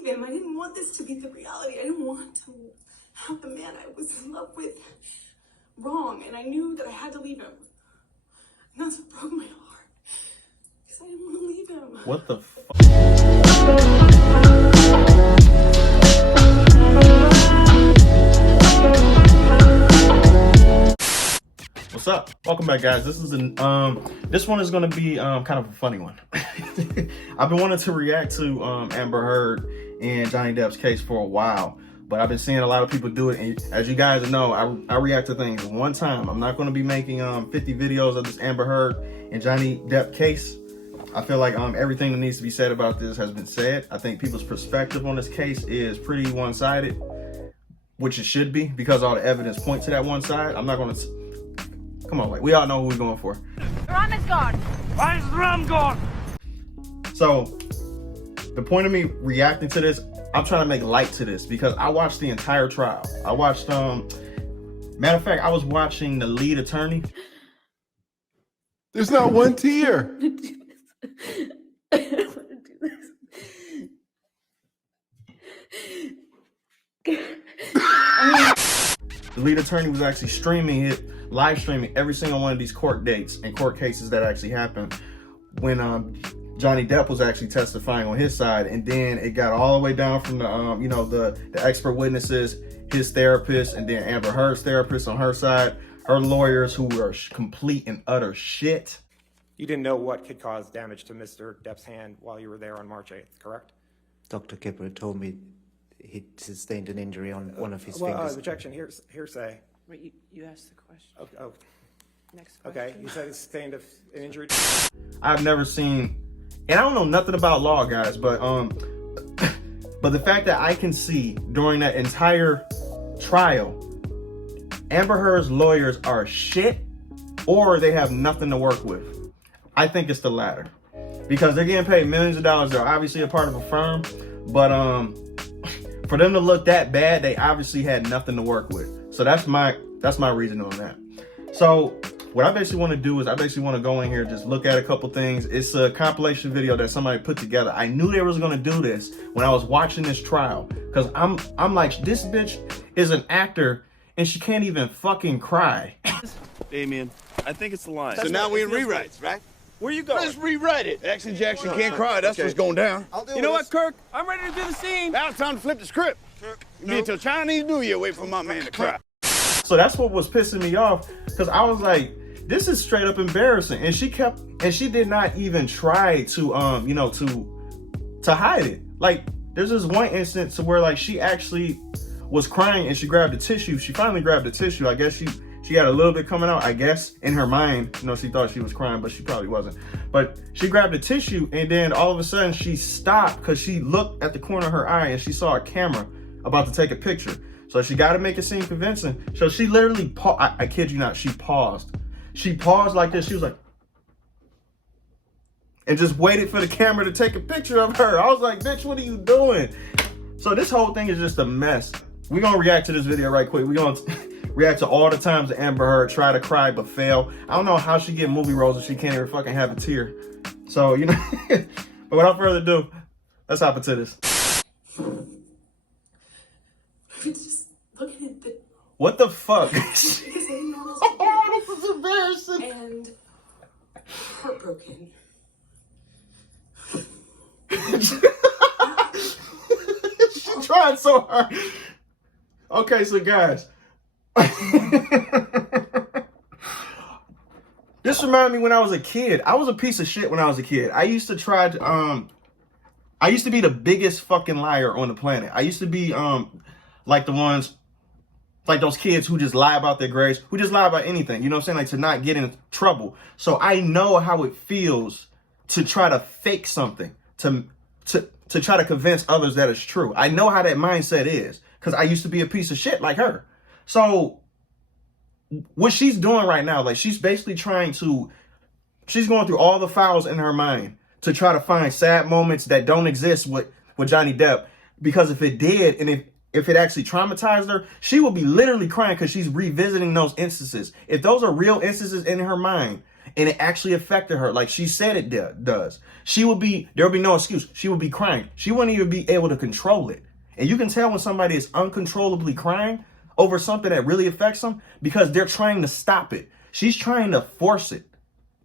leave him. I didn't want this to be the reality. I didn't want to have the man I was in love with wrong, and I knew that I had to leave him. And that's what broke my heart, because I didn't want to leave him. What the fuck? What's up? Welcome back, guys. This is this one is gonna be kind of a funny one. I've been wanting to react to Amber Heard and Johnny Depp's case for a while, but I've been seeing a lot of people do it, and as you guys know, I react to things one time. I'm not gonna be making 50 videos of this Amber Heard and Johnny Depp case. I feel like everything that needs to be said about this has been said. I think people's perspective on this case is pretty one-sided, which it should be, because all the evidence points to that one side. I'm not gonna come on, like, we all know who we're going for. The ram is gone. Why is the ram gone? So, the point of me reacting to this, I'm trying to make light to this because I watched the entire trial. I watched, matter of fact, I was watching the lead attorney. There's not one tear. I don't want to do this. The lead attorney was actually live streaming every single one of these court dates and court cases that actually happened when Johnny Depp was actually testifying on his side, and then it got all the way down from the the expert witnesses, his therapist, and then Amber Heard's therapist on her side, her lawyers who were complete and utter shit. You didn't know what could cause damage to Mr. Depp's hand while you were there on March 8th, correct? Dr. Kipper told me he sustained an injury on one of his fingers. Objection, hearsay. Wait, you asked the question. Oh, Next question. okay. You said he sustained an injury. I've never seen, and I don't know nothing about law, guys, but but the fact that I can see during that entire trial, Amber Heard's lawyers are shit, or they have nothing to work with. I think it's the latter, because they're getting paid millions of dollars. They're obviously a part of a firm, but for them to look that bad, they obviously had nothing to work with. So that's my reason on that. So what I basically want to do is I basically want to go in here, just look at a couple things. It's a compilation video that somebody put together. I knew they was going to do this when I was watching this trial, because I'm like, this bitch is an actor and she can't even fucking cry. Damien, I think it's the line. So now we in rewrites, right? Where you going? Let's rewrite it. Jackson can't cry. That's what's going down. You know what, Kirk? I'm ready to do the scene. Now it's time to flip the script. Be until Chinese New Year, wait for my man to cry. So that's what was pissing me off, because I was like, this is straight up embarrassing. And she did not even try to to hide it. Like, there's this one instance where, like, she actually was crying and she grabbed a tissue. She finally grabbed a tissue. I guess she had a little bit coming out, I guess, in her mind. She thought she was crying, but she probably wasn't. But she grabbed a tissue, and then all of a sudden she stopped because she looked at the corner of her eye and she saw a camera about to take a picture. So she got to make it seem convincing. So she literally, I kid you not, she paused. She paused like this. She was like, and just waited for the camera to take a picture of her. I was like, bitch, what are you doing? So this whole thing is just a mess. We're going to react to this video right quick. We're going to react to all the times that Amber Heard tried to cry but fail. I don't know how she get movie roles if she can't even fucking have a tear. So, but without further ado, let's hop into this. I was just looking at the... What the fuck? Because I didn't know this Oh, this is embarrassing. and heartbroken. She tried so hard. Okay, so guys. This reminded me when I was a kid. I was a piece of shit when I was a kid. I used to try to, I used to be the biggest fucking liar on the planet. I used to be, like the ones, like those kids who just lie about their grades, who just lie about anything, you know what I'm saying? Like, to not get in trouble. So I know how it feels to try to fake something, to try to convince others that it's true. I know how that mindset is, because I used to be a piece of shit like her. So what she's doing right now, like, she's basically she's going through all the files in her mind to try to find sad moments that don't exist with Johnny Depp. Because if it did, and if it actually traumatized her, she will be literally crying because she's revisiting those instances. If those are real instances in her mind, and it actually affected her like she said it does. There would be no excuse. She would be crying. She wouldn't even be able to control it. And you can tell when somebody is uncontrollably crying over something that really affects them because they're trying to stop it. She's trying to force it.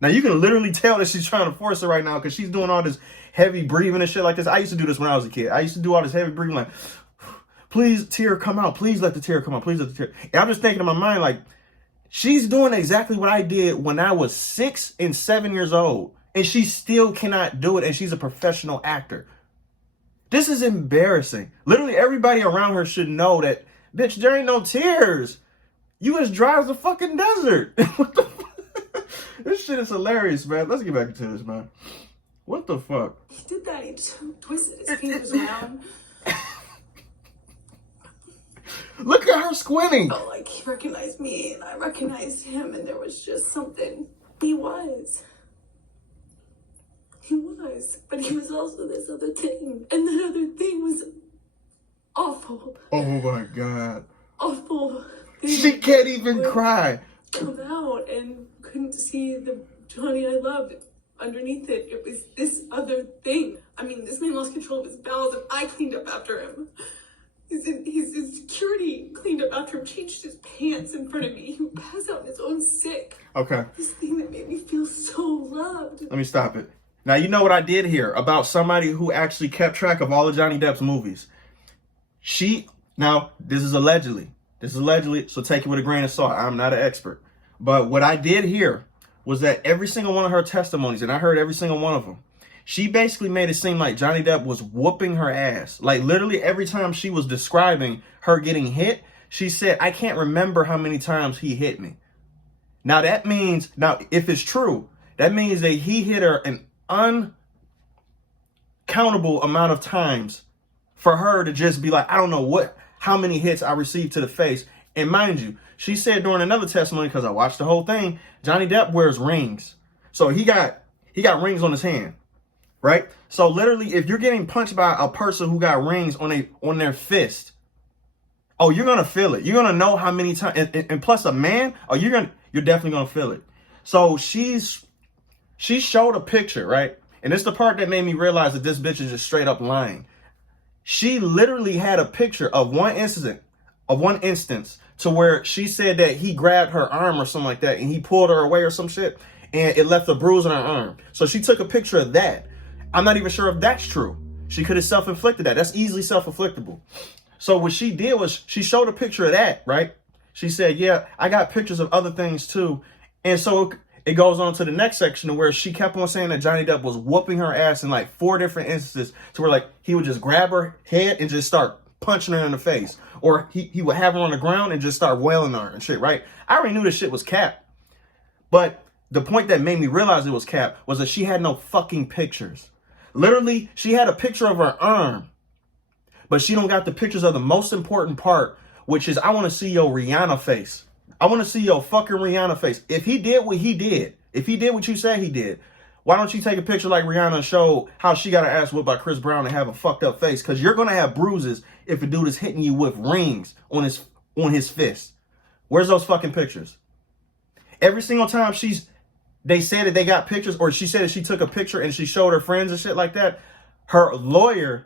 Now, you can literally tell that she's trying to force it right now because she's doing all this heavy breathing and shit like this. I used to do this when I was a kid. I used to do all this heavy breathing like, please, tear, come out. Please let the tear come out. Please let the tear. And I'm just thinking in my mind, like, she's doing exactly what I did when I was 6 and 7 years old. And she still cannot do it. And she's a professional actor. This is embarrassing. Literally everybody around her should know that, bitch, there ain't no tears. You as dry as a fucking desert. What the fuck? This shit is hilarious, man. Let's get back into this, man. What the fuck? He did that. He just twisted his fingers around. Look at her squinting. Felt like he recognized me and I recognized him, and there was just something. He was, but he was also this other thing, and that other thing was awful. Oh my God. Awful. She can't even cry. Come out and couldn't see the Johnny I loved underneath it. It was this other thing. I mean, this man lost control of his bowels, and I cleaned up after him. His security cleaned up after him, changed his pants in front of me. He would pass out in his own sick. Okay. This thing that made me feel so loved. Let me stop it. Now, you know what I did here about somebody who actually kept track of all of Johnny Depp's movies. Now, this is allegedly, so take it with a grain of salt. I'm not an expert. But what I did here was that every single one of her testimonies, and I heard every single one of them, she basically made it seem like Johnny Depp was whooping her ass. Like, literally every time she was describing her getting hit, she said, I can't remember how many times he hit me. Now, that means, if it's true, that means that he hit her an uncountable amount of times for her to just be like, I don't know how many hits I received to the face. And mind you, she said during another testimony, because I watched the whole thing, Johnny Depp wears rings. So he got rings on his hand, right? So literally, if you're getting punched by a person who got rings on their fist, oh, you're gonna feel it. You're gonna know how many times. And plus, a man, you're definitely gonna feel it. So she showed a picture, right? And it's the part that made me realize that this bitch is just straight up lying. She literally had a picture of one instance to where she said that he grabbed her arm or something like that and he pulled her away or some shit and it left a bruise on her arm. So she took a picture of that. I'm not even sure if that's true. She could have self-inflicted that. That's easily self-inflictable. So what she did was she showed a picture of that, right? She said, yeah, I got pictures of other things too. And so it goes on to the next section where she kept on saying that Johnny Depp was whooping her ass in like 4 different instances to where like he would just grab her head and just start punching her in the face. Or he would have her on the ground and just start wailing on her and shit, right? I already knew this shit was cap. But the point that made me realize it was cap was that she had no fucking pictures. Literally, she had a picture of her arm, but she don't got the pictures of the most important part, which is I want to see your Rihanna face. I want to see your fucking Rihanna face. If he did what he did, if he did what you said he did, why don't you take a picture like Rihanna and show how she got her ass whipped by Chris Brown and have a fucked up face? Because you're going to have bruises if a dude is hitting you with rings on his fist. Where's those fucking pictures? Every single time they said that they got pictures, or she said that she took a picture and she showed her friends and shit like that, her lawyer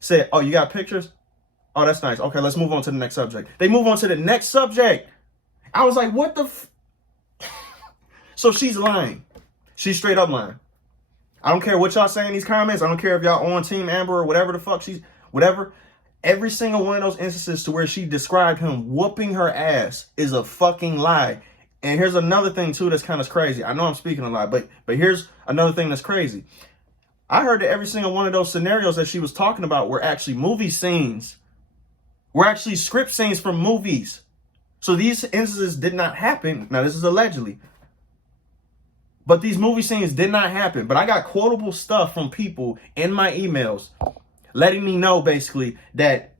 said, oh, you got pictures? Oh, that's nice. Okay, let's move on to the next subject. They move on to the next subject. I was like, what the So she's lying. She's straight up lying. I don't care what y'all say in these comments. I don't care if y'all on Team Amber or whatever the fuck whatever. Every single one of those instances to where she described him whooping her ass is a fucking lie. And here's another thing too that's kind of crazy. I know I'm speaking a lot, but here's another thing that's crazy. I heard that every single one of those scenarios that she was talking about were actually movie scenes. Were actually script scenes from movies. So these instances did not happen. Now, this is allegedly. But these movie scenes did not happen. But I got quotable stuff from people in my emails letting me know basically that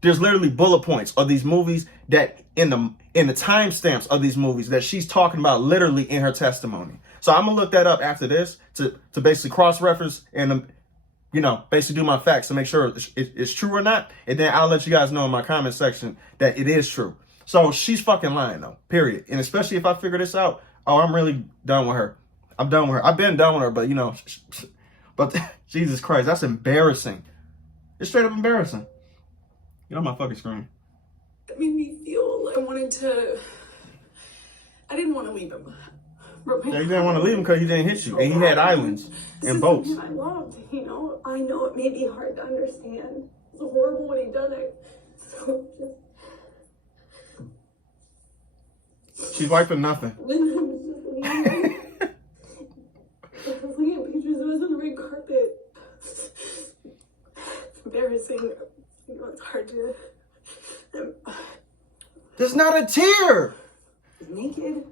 there's literally bullet points of these movies that in the timestamps of these movies that she's talking about literally in her testimony. So I'm going to look that up after this to basically cross-reference and, basically do my facts to make sure it's true or not. And then I'll let you guys know in my comment section that it is true. So she's fucking lying though, period. And especially if I figure this out, oh, I'm really done with her. I'm done with her. I've been done with her, but you know, but Jesus Christ, that's embarrassing. It's straight up embarrassing. Get on my fucking screen. It made me feel I didn't want to leave him. Yeah, you didn't want to leave him because he didn't hit you, and he had islands and boats. This is something I loved, you know. I know it may be hard to understand. It's horrible what he done. She's wiping nothing. I was looking at pictures of us on the red carpet. It's embarrassing. You know, it's hard to. There's not a tear. I'm naked.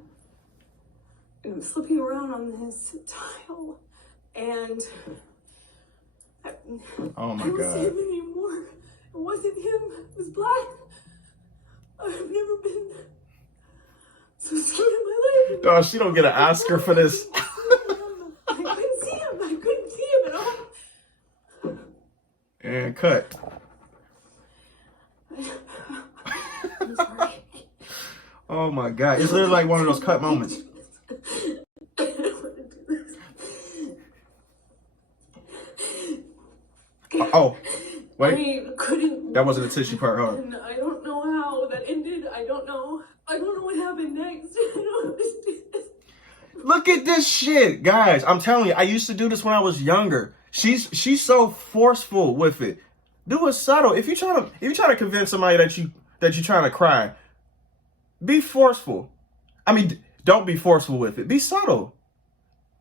And I'm slipping around on this tile. And Oh my I don't see God. him anymore. It wasn't him. It was black. I've never been so scared in my life. Dog, she don't get an Oscar for this. I couldn't see him. I couldn't see him at all. And cut. I'm sorry. Oh my God. It's literally like one of those cut moments. I don't want to do this. Oh, wait. I couldn't. That wasn't the tissue part, huh? And I don't know how that ended. I don't know what happened next. I don't understand. Look at this shit, guys. I'm telling you, I used to do this when I was younger. She's so forceful with it. Do it subtle. If you try to convince somebody that you're trying to cry, be forceful. I mean, don't be forceful with it. Be subtle.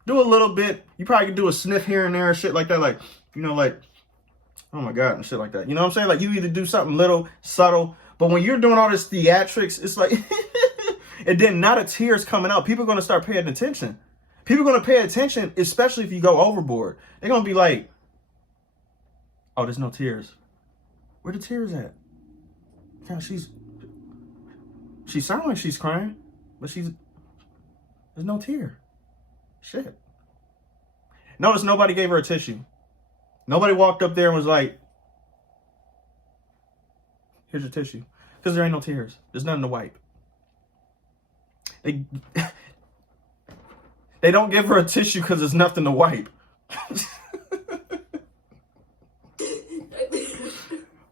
Do a little bit. You probably could do a sniff here and there and shit like that. Like, you know, like, oh my God, and shit like that. You know what I'm saying? Like, you either do something little, subtle, but when you're doing all this theatrics, it's like, and then not a tear's coming out. People are going to start paying attention. People are going to pay attention, especially if you go overboard. They're going to be like, oh, there's no tears. Where the tears at? God, she sounds like she's crying, but there's no tear. Shit. Notice nobody gave her a tissue. Nobody walked up there and was like, here's your tissue. Because there ain't no tears. There's nothing to wipe. They don't give her a tissue because there's nothing to wipe.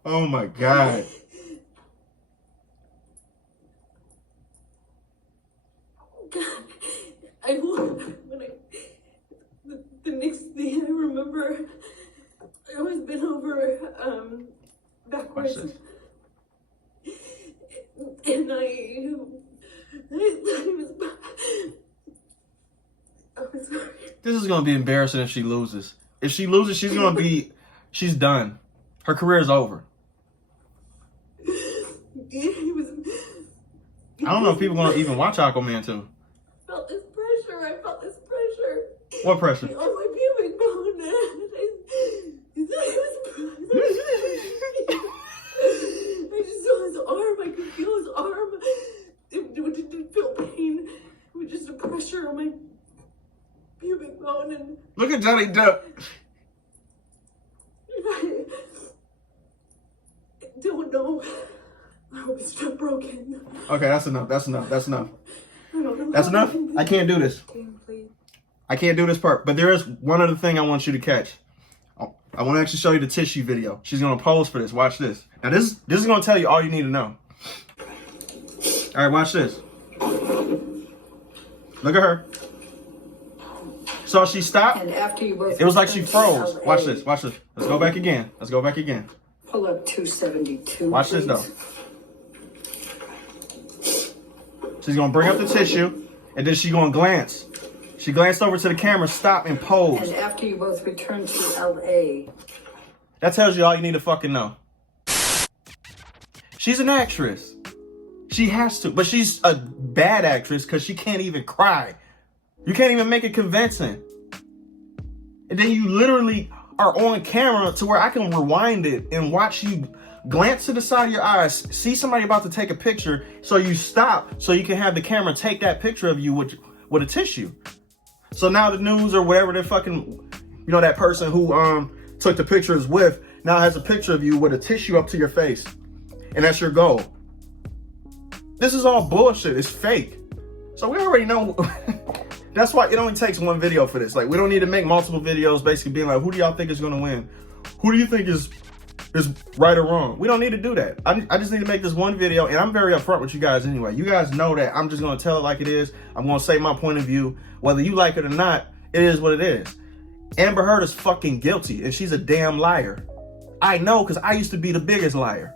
Oh my God. The next thing I remember, I always been over backwards, Watch this. and I thought he was. I'm sorry. This is gonna be embarrassing if she loses. If she loses, she's done. Her career is over. He was. I don't know if people gonna even watch Aquaman 2. I felt this pressure. What pressure? On my pubic bone. I just saw his arm. I could feel his arm. It didn't feel pain. It was just a pressure on my pubic bone. And Look at Johnny Depp. I don't know. I hope it's not broken. Okay, that's enough. That's enough. That's enough. I don't know. That's enough. I can't do this. Please. I can't do this part. But there is one other thing I want you to catch. I want to actually show you the tissue video. She's going to pose for this. Watch this. Now, this is going to tell you all you need to know. All right, watch this. Look at her. So she stopped. And after you both It was like she returned to froze. LA, Watch this. Watch this. Let's go back again. Let's go back again. Pull up 272. Watch this, though. She's going to bring up the tissue, and then she's going to glance. She glanced over to the camera, stop, and pose. And after you both returned to LA. That tells you all you need to fucking know. She's an actress. She has to, but she's a bad actress because she can't even cry. You can't even make it convincing. And then you literally are on camera to where I can rewind it and watch you glance to the side of your eyes, see somebody about to take a picture, so you stop so you can have the camera take that picture of you with a tissue. So now the news or whatever the fucking, you know, that person who took the pictures with now has a picture of you with a tissue up to your face. And that's your goal. This is all bullshit. It's fake. So we already know. That's why it only takes one video for this. Like, we don't need to make multiple videos basically being like, who do y'all think is going to win? Who do you think is right or wrong? We don't need to do that. I just need to make this one video, and I'm very upfront with you guys anyway. You guys know that I'm just going to tell it like it is. I'm going to say my point of view. Whether you like it or not, it is what it is. Amber Heard is fucking guilty, and she's a damn liar. I know, because I used to be the biggest liar.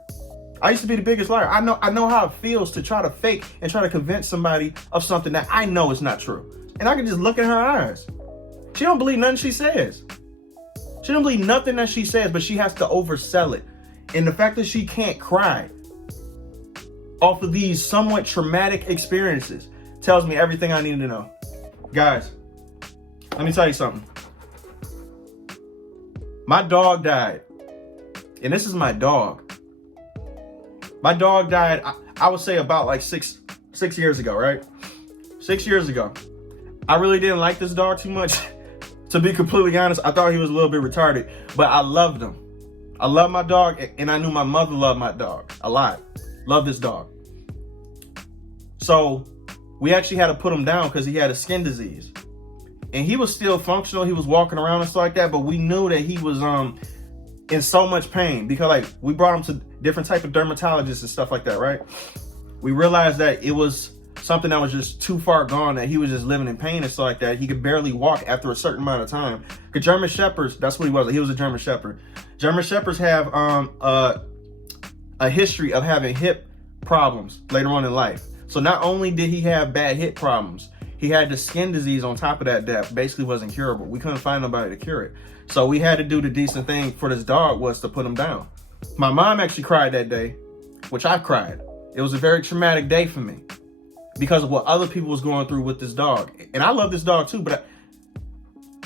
I know how it feels to try to fake and try to convince somebody of something that I know is not true. And I can just look in her eyes. She don't believe nothing she says. She don't believe nothing that she says, but she has to oversell it. And the fact that she can't cry off of these somewhat traumatic experiences tells me everything I need to know. Guys, let me tell you something. My dog died. And this is my dog. My dog died, I would say about like six years ago, right? 6 years ago. I really didn't like this dog too much. To be completely honest, I thought he was a little bit retarded, but I loved him. I love my dog, and I knew my mother loved my dog a lot. Love this dog. So we actually had to put him down because he had a skin disease. And he was still functional. He was walking around and stuff like that, but we knew that he was in so much pain because like we brought him to different type of dermatologists and stuff like that, right? We realized that it was something that was just too far gone, that he was just living in pain and stuff like that. He could barely walk after a certain amount of time. Because German Shepherds, that's what he was. He was a German Shepherd. German Shepherds have a history of having hip problems later on in life. So not only did he have bad hip problems, he had the skin disease on top of that basically wasn't curable. We couldn't find nobody to cure it. So we had to do the decent thing for this dog was to put him down. My mom actually cried that day, which I cried. It was a very traumatic day for me because of what other people was going through with this dog. And I love this dog too, but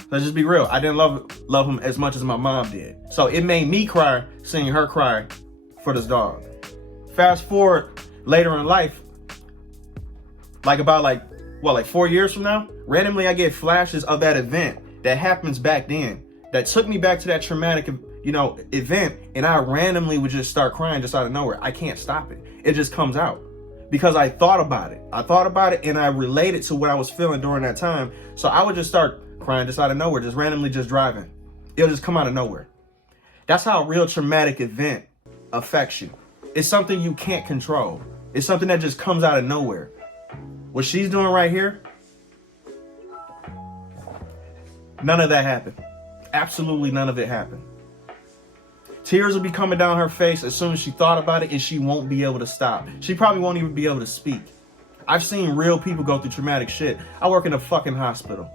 let's just be real. I didn't love him as much as my mom did. So it made me cry seeing her cry for this dog. Fast forward later in life, like 4 years from now, randomly I get flashes of that event that happens back then that took me back to that traumatic, event, and I randomly would just start crying just out of nowhere. I can't stop it. It just comes out because I thought about it. And I related to what I was feeling during that time. So I would just start crying just out of nowhere, just randomly just driving. It'll just come out of nowhere. That's how a real traumatic event affects you. It's something you can't control. It's something that just comes out of nowhere. What she's doing right here, none of that happened. Absolutely none of it happened. Tears will be coming down her face as soon as she thought about it, and she won't be able to stop. She probably won't even be able to speak. I've seen real people go through traumatic shit. I work in a fucking hospital.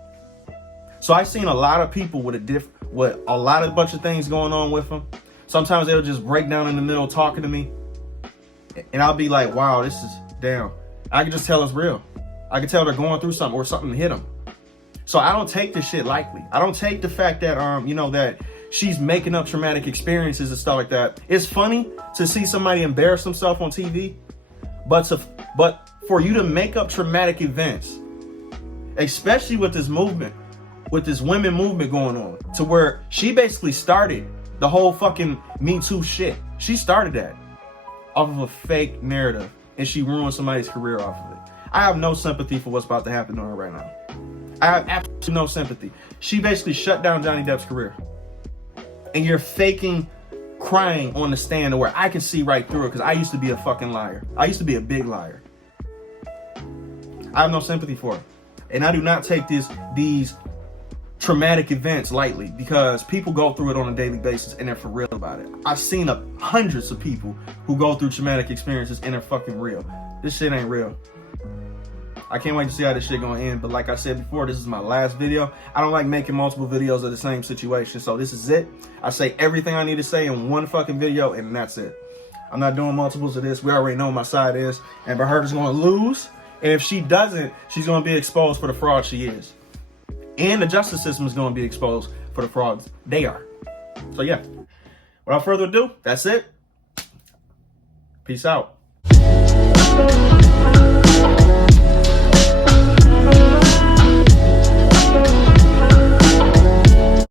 So I've seen a lot of people with a bunch of things going on with them. Sometimes they'll just break down in the middle talking to me. And I'll be like, wow, this is damn. I can just tell it's real. I can tell they're going through something or something hit them. So I don't take this shit lightly. I don't take the fact that, that she's making up traumatic experiences and stuff like that. It's funny to see somebody embarrass themselves on TV, but for you to make up traumatic events, especially with this movement, with this women movement going on, to where she basically started the whole fucking Me Too shit. She started that off of a fake narrative, and she ruined somebody's career off of it. I have no sympathy for what's about to happen to her right now. I have absolutely no sympathy. She basically shut down Johnny Depp's career. And you're faking crying on the stand where I can see right through it because I used to be a fucking liar. I used to be a big liar. I have no sympathy for her. And I do not take these traumatic events lightly because people go through it on a daily basis and they're for real about it. I've seen hundreds of people who go through traumatic experiences and they're fucking real. This shit ain't real. I can't wait to see how this shit gonna end. But like I said before, this is my last video. I don't like making multiple videos of the same situation. So this is it. I say everything I need to say in one fucking video and that's it. I'm not doing multiples of this. We already know what my side is. Amber Heard is gonna lose. And if she doesn't, she's gonna be exposed for the fraud she is. And the justice system is gonna be exposed for the frauds they are. So yeah, without further ado, that's it. Peace out.